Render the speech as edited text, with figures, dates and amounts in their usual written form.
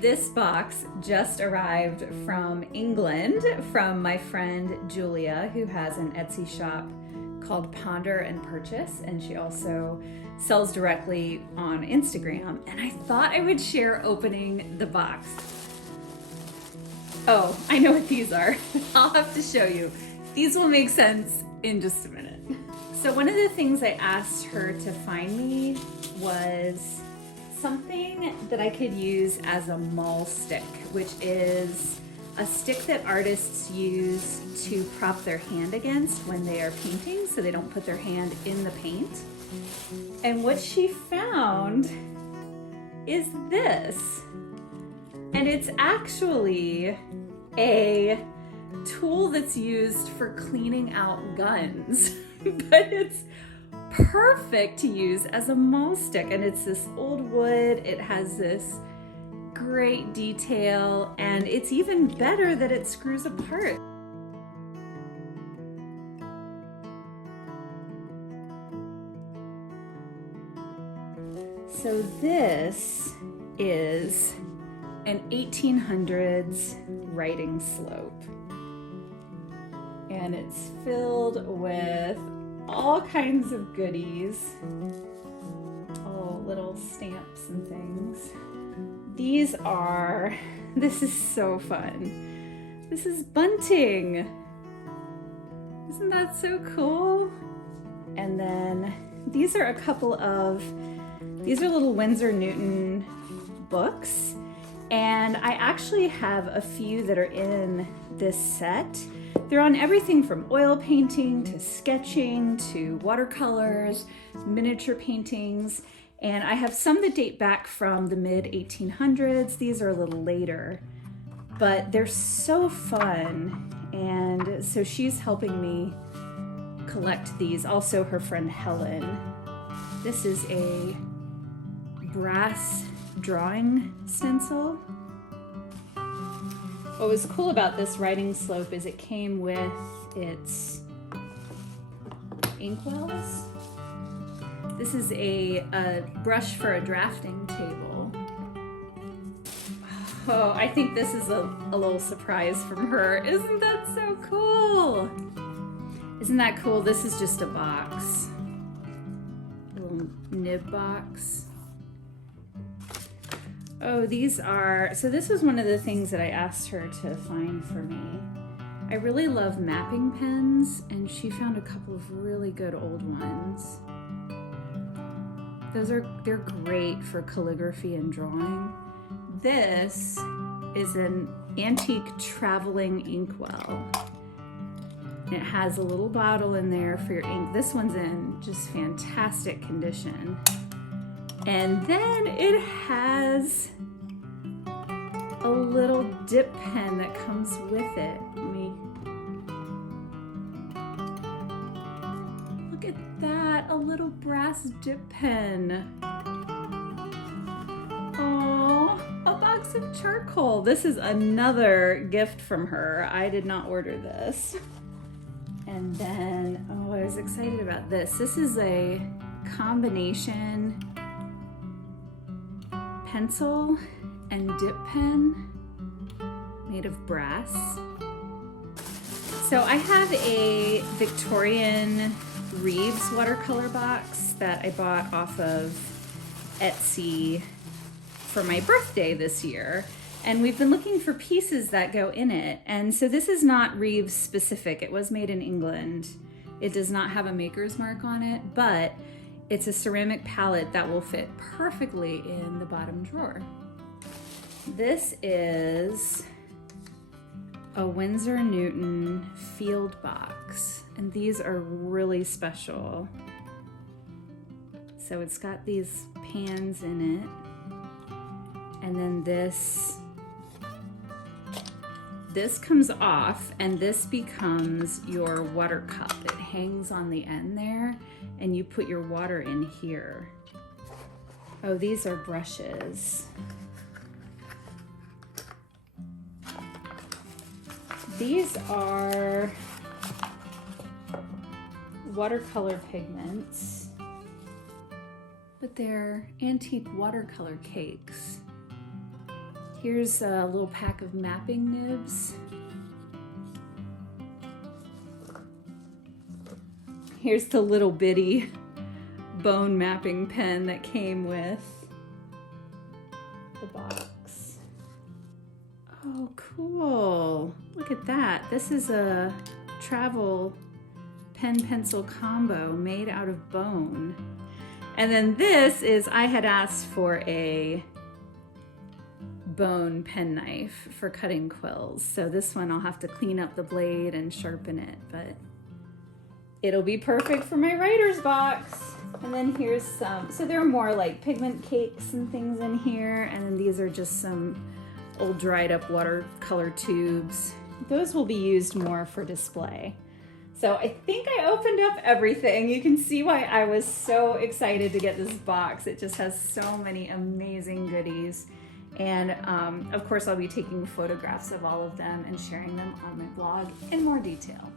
This box just arrived from England from my friend Julia, who has an Etsy shop called Ponder and Purchase, and she also sells directly on Instagram. And I thought I would share opening the box. Oh, I know what these are. I'll have to show you. These will make sense in just a minute. So one of the things I asked her to find me was something that I could use as a Maul Stick, which is a stick that artists use to prop their hand against when they are painting so they don't put their hand in the paint. And what she found is this. And it's actually a tool that's used for cleaning out guns, but it's perfect to use as a Maul Stick. And it's this old wood, it has this great detail, and it's even better that it screws apart. So this is an 1800s writing slope, and it's filled with all kinds of goodies, all little stamps and things. This is so fun. This is bunting. Isn't that so cool? And then these are little Winsor Newton books. And I actually have a few that are in this set. They're on everything from oil painting to sketching to watercolors, miniature paintings. And I have some that date back from the mid-1800s. These are a little later, but they're so fun. And so she's helping me collect these. Also her friend Helen. This is a brass drawing stencil. What was cool about this writing slope is it came with its inkwells. This is a brush for a drafting table. Oh, I think this is a little surprise from her. Isn't that so cool? Isn't that cool? This is just a box. A little nib box. Oh, so this was one of the things that I asked her to find for me. I really love mapping pens, and she found a couple of really good old ones. They're great for calligraphy and drawing. This is an antique traveling inkwell. It has a little bottle in there for your ink. This one's in just fantastic condition. And then it has a little dip pen that comes with it. Look at that, a little brass dip pen. Oh, a box of charcoal. This is another gift from her. I did not order this. And then, oh, I was excited about this. This is a combination pencil and dip pen made of brass. So I have a Victorian Reeves watercolor box that I bought off of Etsy for my birthday this year. And we've been looking for pieces that go in it. And so this is not Reeves specific. It was made in England. It does not have a maker's mark on it, but it's a ceramic palette that will fit perfectly in the bottom drawer. This is a Winsor Newton field box, and these are really special. So it's got these pans in it, and then this comes off, and this becomes your water cup. It hangs on the end there, and you put your water in here. Oh, these are brushes. These are watercolor pigments, but they're antique watercolor cakes. Here's a little pack of mapping nibs. Here's the little bitty bone mapping pen that came with the box. Oh, cool. Look at that. This is a travel pen pencil combo made out of bone. And then this is, I had asked for a bone penknife for cutting quills. So this one I'll have to clean up the blade and sharpen it, but it'll be perfect for my writer's box. And then here's some, so there are more like pigment cakes and things in here. And then these are just some old dried up watercolor tubes. Those will be used more for display. So I think I opened up everything. You can see why I was so excited to get this box. It just has so many amazing goodies. And of course I'll be taking photographs of all of them and sharing them on my blog in more detail.